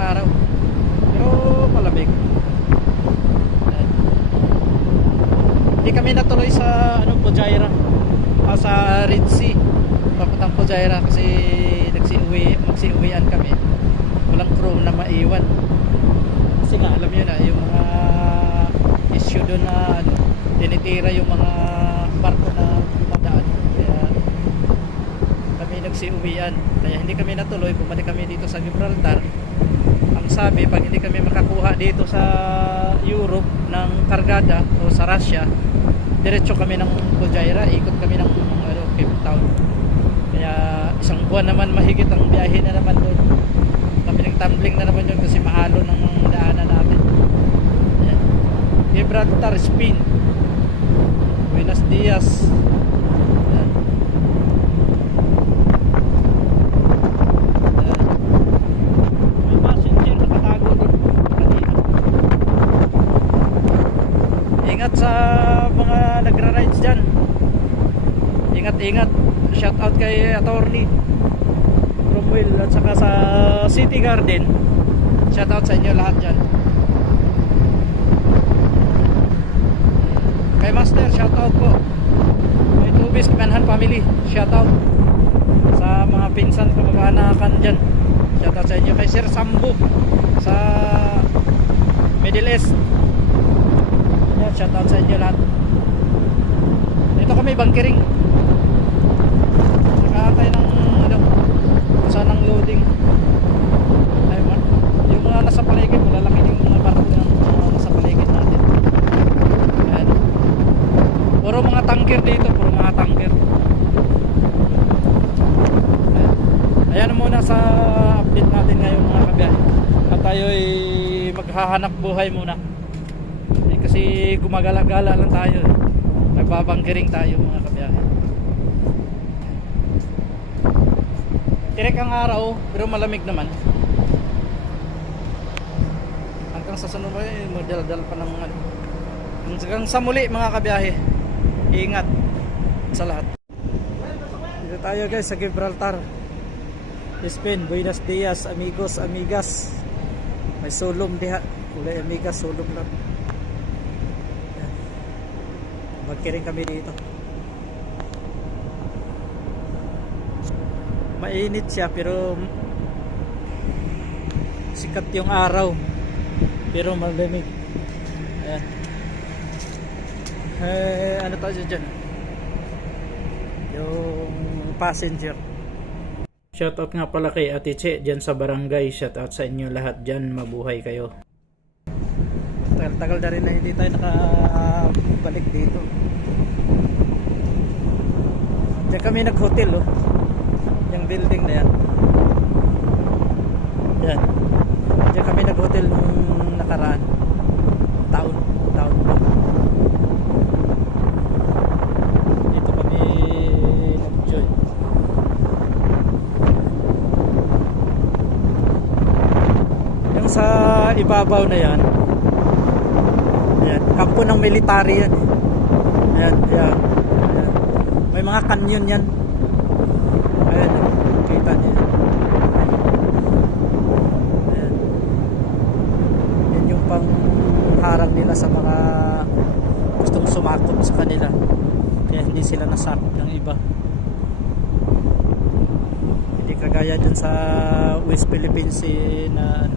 Yung araw. Pero malamig. Ayan. Hindi kami natuloy sa ano, Pujaira. Ah, sa Red Sea. Papuntang Pujaira kasi nagsiuwi, magsiuwian kami. Walang crew na maiwan. Kasi nga alam niyo na yung mga issue doon na ano, tinitira yung mga barko na dumadaan. Kaya kami nagsiuwian. Kaya hindi kami natuloy, bumalik kami dito sa Gibraltar. Ang sabi, pag hindi kami makakuha dito sa Europe ng kargada o sa Russia, diretso kami ng Fujairah, ikot kami ng ano, Cape Town. Kaya isang buwan naman mahigit ang biyahe na naman doon. Kami ng tumbling na naman yun kasi maalo ng daanan. Ayan. Gibraltar, Spain. Buenos Dias. Ayan. Ayan. May passenger nakatago doon kanina. Ingat sa mga nagra-rides dyan. Ingat, ingat. Shout out kay attorney Cromwell at saka sa City Garden. Shout out sa inyo lahat dyan. Kay Master, shout out po. Kay Tubis, Kimanhan Family, shout out. Sa mga pinsan ko mag-aanakan dyan. Shout out sa inyo. Kay Sir Sambu sa Middle East. Yan, shout out sa inyo lahat. Dito kami bangkering. Nakakatay ng ano, saan ng loading. Ay, ma- yung mga nasa paligid, malalaki din mga barko ng mga nasa paligid natin. Ayan. Puro mga tanker dito, puro mga tanker. Ayan. Ayan muna sa update natin ngayon mga kabiyahe. At tayo ay maghahanap buhay muna. Eh, kasi gumagala-gala lang tayo. eh. Nagbabangkering tayo mga kabiyahe. Tirek ang araw, pero malamig naman. Hanggang sa sunod eh, madaldal pa ng ano. Hanggang sa muli mga kabiyahe. Ingat sa lahat. Dito tayo guys sa Gibraltar. Spain, Buenos Dias, amigos, amigas. May sulom diha. Kulay amigas, sulom lang. Yan. Magkiring kami dito. Mainit siya pero sikat yung araw. Pero malamig. Ayan. Eh, ano tayo dyan? Yung passenger. Shoutout nga pala kay Ate Che dyan sa barangay. Shoutout sa inyo lahat dyan. Mabuhay kayo. Tagal-tagal na rin na hindi tayo nakabalik dito. Diyan kami nag-hotel oh. Yung building na yan. Yan. Diyan kami nag-hotel nung nakaraan. Taon. Taon pa. Dito kami nag-join. Yung sa ibabaw na yan. Yan. Kampo ng military yan. Ayan. Ayan. Ayan. May mga kanyon yan. Ayan. Kita niyo. Ayan. Yan yung pangharang nila sa mga gustong sumakop sa kanila. Kaya hindi sila nasakop ng iba. Hindi kagaya dun sa West Philippines eh, na ano,